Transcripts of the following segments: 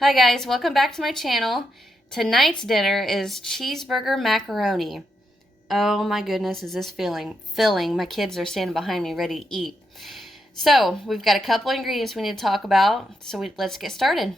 Hi guys, welcome back to my channel. Tonight's dinner is cheeseburger macaroni. Oh my goodness, is this filling? My kids are standing behind me ready to eat. So, we've got a couple ingredients we need to talk about, so let's get started.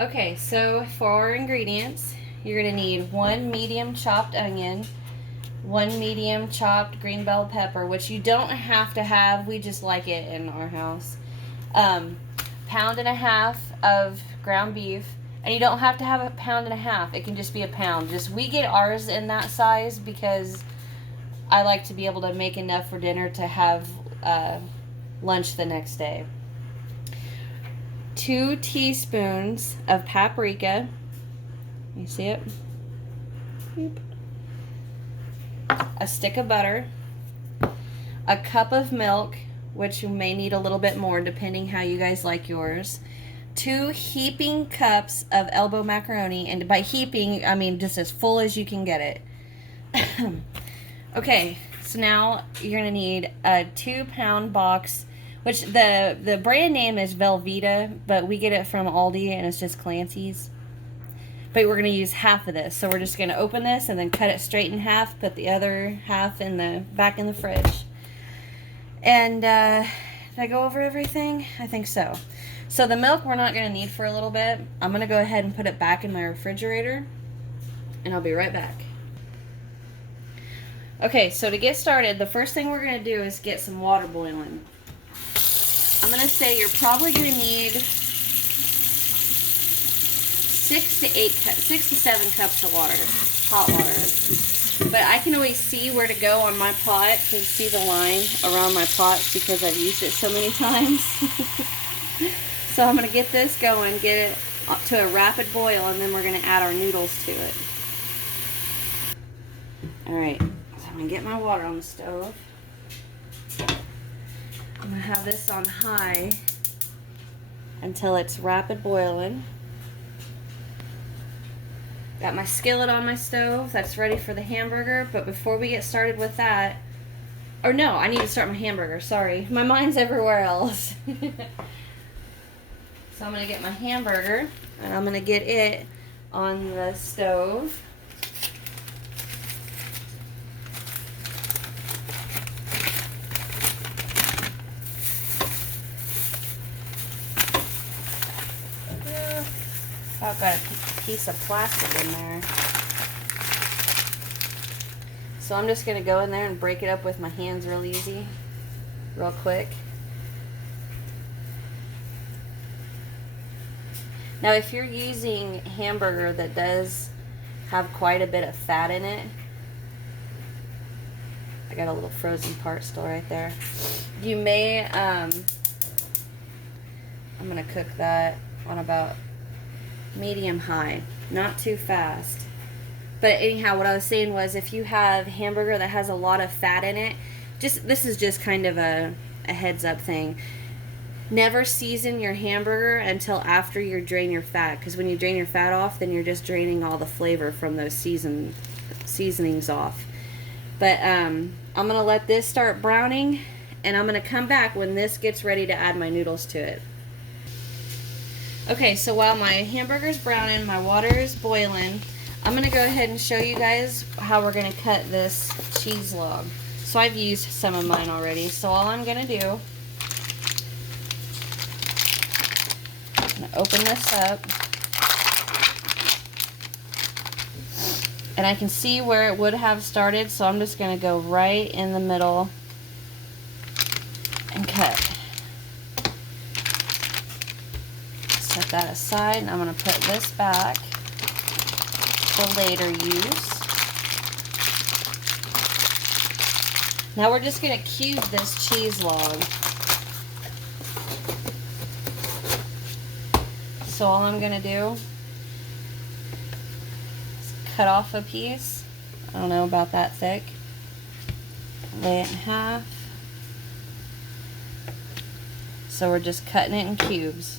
Okay, so for our ingredients, you're going to need one medium chopped onion, one medium chopped green bell pepper, which you don't have to have, we just like it in our house. Pound and a half of ground beef, and you don't have to have a pound and a half, it can just be a pound. Just we get ours in that size because I like to be able to make enough for dinner to have lunch the next day. 2 teaspoons of paprika. You see it? A stick of butter, a cup of milk, which you may need a little bit more depending how you guys like yours. 2 heaping cups of elbow macaroni, and by heaping, I mean just as full as you can get it. Okay, so now you're gonna need a 2-pound box, which the brand name is Velveeta, but we get it from Aldi and it's just Clancy's. But we're gonna use half of this, so we're just gonna open this and then cut it straight in half, put the other half in the back in the fridge. And did I go over everything? I think so. So the milk we're not going to need for a little bit. I'm going to go ahead and put it back in my refrigerator, and I'll be right back. Okay, so to get started, the first thing we're going to do is get some water boiling. I'm going to say you're probably going to need 6 to 7 cups of water, hot water. But I can always see where to go on my pot. You can see the line around my pot because I've used it so many times. So I'm going to get this going, get it up to a rapid boil, and then we're going to add our noodles to it. Alright, so I'm going to get my water on the stove. I'm going to have this on high until it's rapid boiling. Got my skillet on my stove. That's ready for the hamburger. But before we get started with that, or no, I need to start my hamburger. Sorry. My mind's everywhere else. So I'm going to get my hamburger, and I'm going to get it on the stove. I've got a piece of plastic in there. So I'm just going to go in there and break it up with my hands real easy, real quick. Now if you're using hamburger that does have quite a bit of fat in it, I got a little frozen part still right there. You may, I'm going to cook that on about medium-high, not too fast. But anyhow, what I was saying was if you have hamburger that has a lot of fat in it, this is just kind of a heads up thing. Never season your hamburger until after you drain your fat, because when you drain your fat off, then you're just draining all the flavor from those seasonings off. But I'm going to let this start browning, and I'm going to come back when this gets ready to add my noodles to it. Okay, so while my hamburger's browning, my water is boiling, I'm going to go ahead and show you guys how we're going to cut this cheese log. So I've used some of mine already, so all I'm going to do, I'm going to open this up, and I can see where it would have started, so I'm just going to go right in the middle and cut. Set that aside, and I'm going to put this back for later use. Now we're just going to cube this cheese log. So all I'm going to do is cut off a piece, I don't know, about that thick, lay it in half. So we're just cutting it in cubes.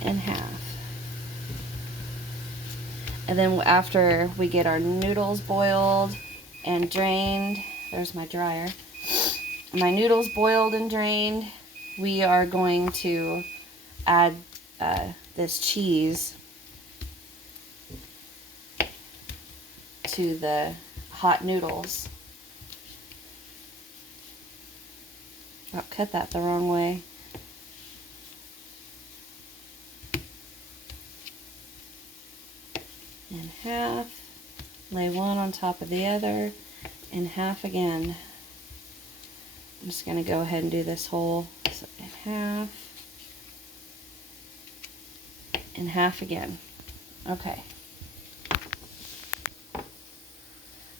And half. And then after we get our noodles boiled and drained, there's my dryer. My noodles boiled and drained, we are going to add this cheese to the hot noodles. Oh, cut that the wrong way. In half, lay one on top of the other, in half again. I'm just going to go ahead and do this whole, so in half again. Okay.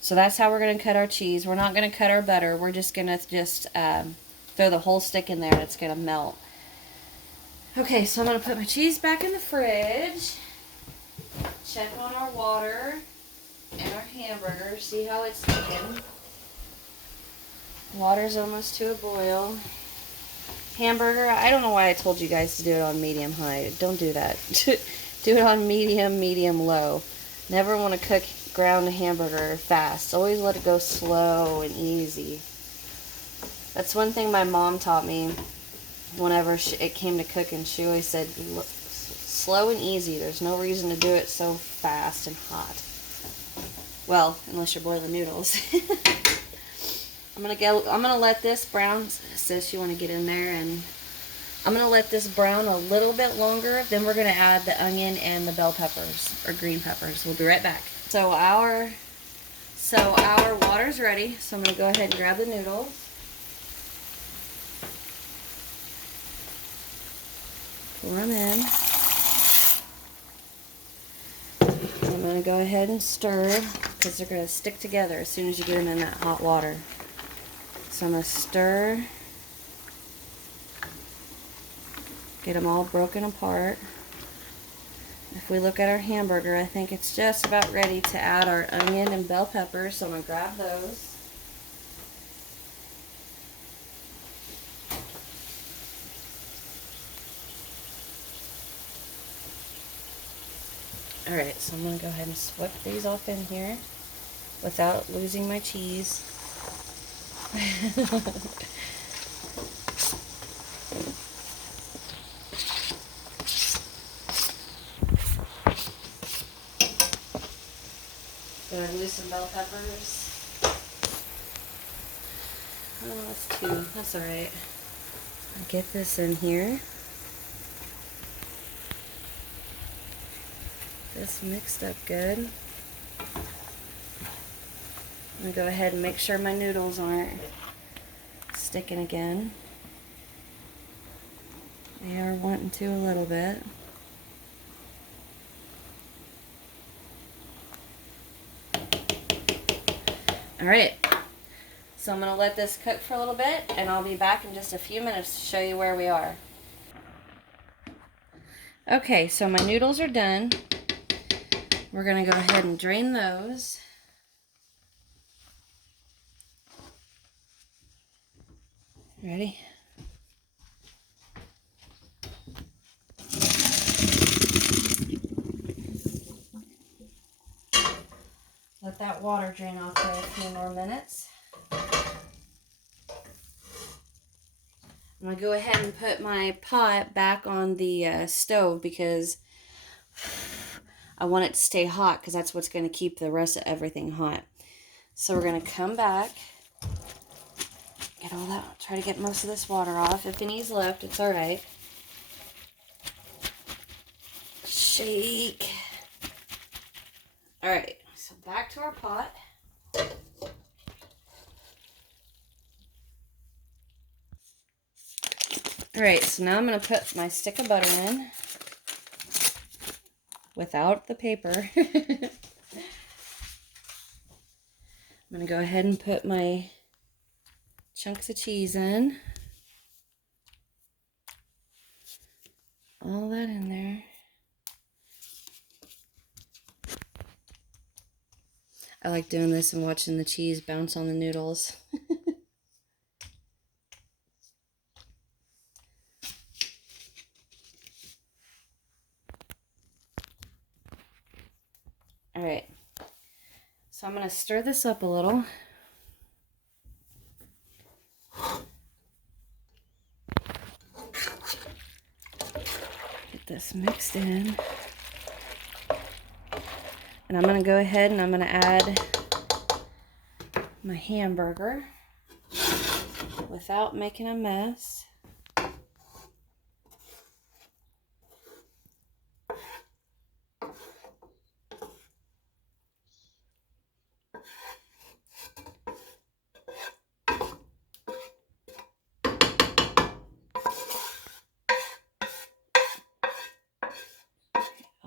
So that's how we're going to cut our cheese. We're not going to cut our butter. We're just going to throw the whole stick in there and it's going to melt. Okay, so I'm going to put my cheese back in the fridge. Check on our water and our hamburger. See how it's cooking. Water's almost to a boil. Hamburger, I don't know why I told you guys to do it on medium high. Don't do that. Do it on medium low. Never want to cook ground hamburger fast. Always let it go slow and easy. That's one thing my mom taught me whenever it came to cooking. She always said, slow and easy. There's no reason to do it so fast and hot. Well, unless you're boiling noodles. I'm gonna let this brown. Sis, you want to get in there, and I'm gonna let this brown a little bit longer. Then we're gonna add the onion and the bell peppers or green peppers. We'll be right back. So our water's ready. So I'm gonna go ahead and grab the noodles. Pour them in. I'm going to go ahead and stir because they're going to stick together as soon as you get them in that hot water. So I'm going to stir, get them all broken apart. If we look at our hamburger, I think it's just about ready to add our onion and bell peppers, so I'm going to grab those. Alright, so I'm going to go ahead and sweep these off in here without losing my cheese. Did I lose some bell peppers? Oh, that's two. That's alright. Get this in here. This mixed up good. I'm going to go ahead and make sure my noodles aren't sticking again. They are wanting to a little bit. Alright, so I'm going to let this cook for a little bit and I'll be back in just a few minutes to show you where we are. Okay, so my noodles are done. We're going to go ahead and drain those. Ready? Let that water drain off for a few more minutes. I'm going to go ahead and put my pot back on the stove because I want it to stay hot because that's what's going to keep the rest of everything hot. So we're going to come back, get all that, try to get most of this water off. If any's left, it's alright. Shake. Alright, so back to our pot. Alright, so now I'm going to put my stick of butter in without the paper. I'm going to go ahead and put my chunks of cheese in. All that in there. I like doing this and watching the cheese bounce on the noodles. So I'm going to stir this up a little. Get this mixed in. And I'm going to go ahead and I'm going to add my hamburger without making a mess.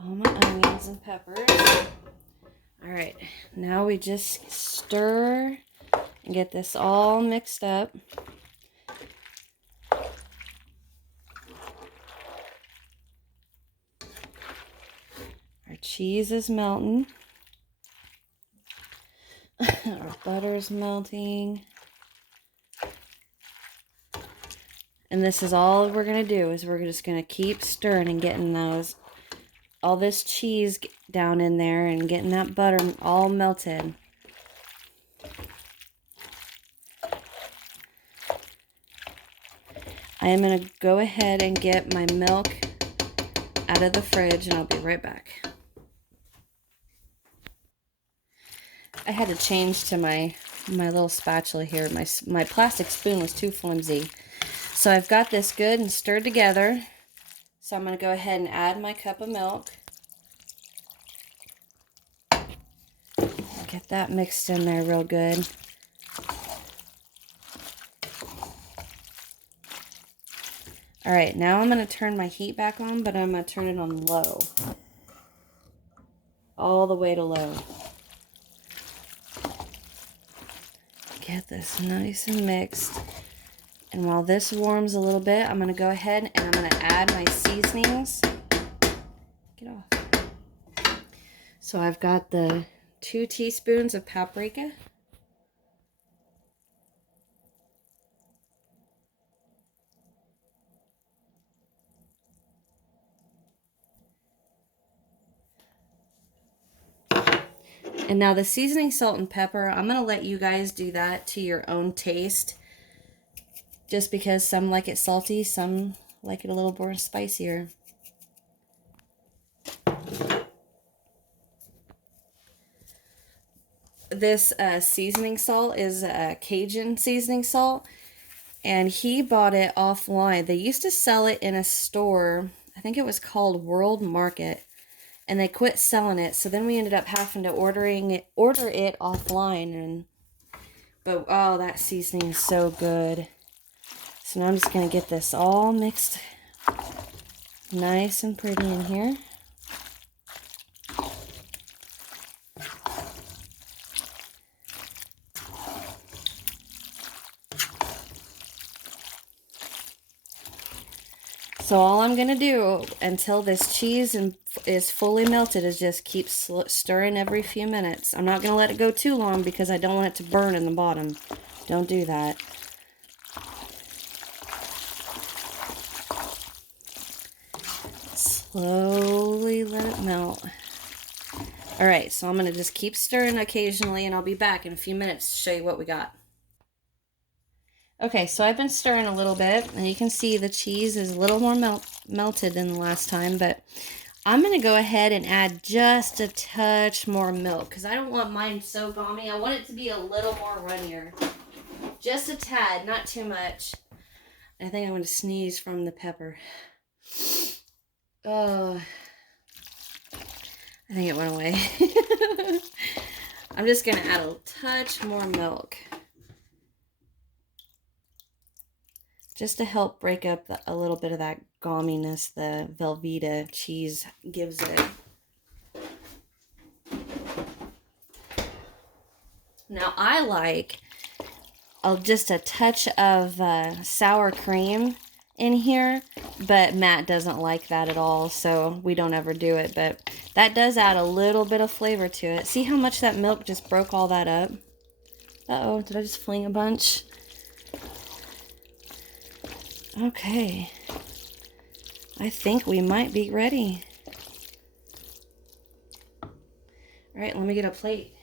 All my onions and peppers. All right, now we just stir and get this all mixed up. Our cheese is melting. Our butter is melting. And this is all we're going to do is we're just going to keep stirring and getting all this cheese down in there and getting that butter all melted. I am going to go ahead and get my milk out of the fridge and I'll be right back. I had to change to my little spatula here. My plastic spoon was too flimsy. So I've got this good and stirred together. So I'm going to go ahead and add my cup of milk. Get that mixed in there real good. All right, now I'm going to turn my heat back on, but I'm going to turn it on low. All the way to low. Get this nice and mixed. And while this warms a little bit, I'm going to go ahead and I'm going to add my seasonings. Get off. So I've got the 2 teaspoons of paprika. And now the seasoning salt and pepper, I'm going to let you guys do that to your own taste. Just because some like it salty, some like it a little more spicier. This seasoning salt is Cajun seasoning salt. And he bought it offline. They used to sell it in a store. I think it was called World Market. And they quit selling it. So then we ended up having to order it offline. But oh, that seasoning is so good. So now I'm just going to get this all mixed nice and pretty in here. So all I'm going to do until this cheese is fully melted is just keep stirring every few minutes. I'm not going to let it go too long because I don't want it to burn in the bottom. Don't do that. Slowly let it melt. Alright, so I'm going to just keep stirring occasionally and I'll be back in a few minutes to show you what we got. Okay, so I've been stirring a little bit, and you can see the cheese is a little more melted than the last time, but I'm going to go ahead and add just a touch more milk, because I don't want mine so gummy. I want it to be a little more runnier. Just a tad, not too much. I think I'm going to sneeze from the pepper. Oh, I think it went away. I'm just going to add a touch more milk. Just to help break up a little bit of that gumminess the Velveeta cheese gives it. Now I like just a touch of sour cream in here, but Matt doesn't like that at all, so we don't ever do it, but that does add a little bit of flavor to it. See how much that milk just broke all that up? Uh-oh, did I just fling a bunch? Okay, I think we might be ready. All right, let me get a plate.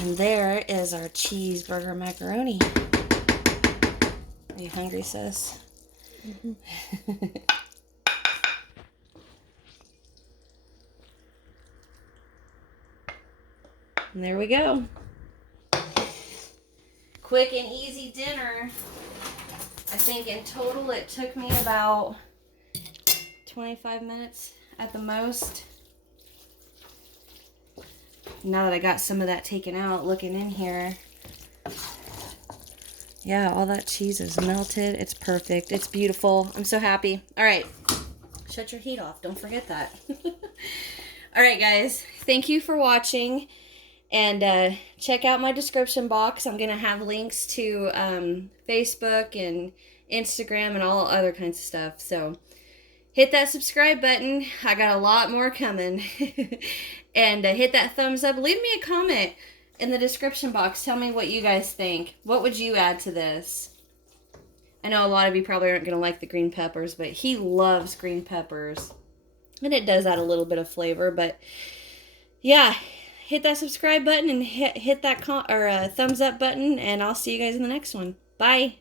And there is our cheeseburger macaroni. Are you hungry, sis? Mm-hmm. And there we go. Quick and easy dinner. I think in total it took me about 25 minutes at the most. Now that I got some of that taken out, looking in here, yeah, all that cheese is melted. It's perfect. It's beautiful. I'm so happy. All right, shut your heat off. Don't forget that. All right, guys, thank you for watching. And check out my description box. I'm going to have links to Facebook and Instagram and all other kinds of stuff. So hit that subscribe button. I got a lot more coming. And hit that thumbs up. Leave me a comment in the description box. Tell me what you guys think. What would you add to this? I know a lot of you probably aren't going to like the green peppers, but he loves green peppers. And it does add a little bit of flavor. But yeah, hit that subscribe button and hit that thumbs up button. And I'll see you guys in the next one. Bye.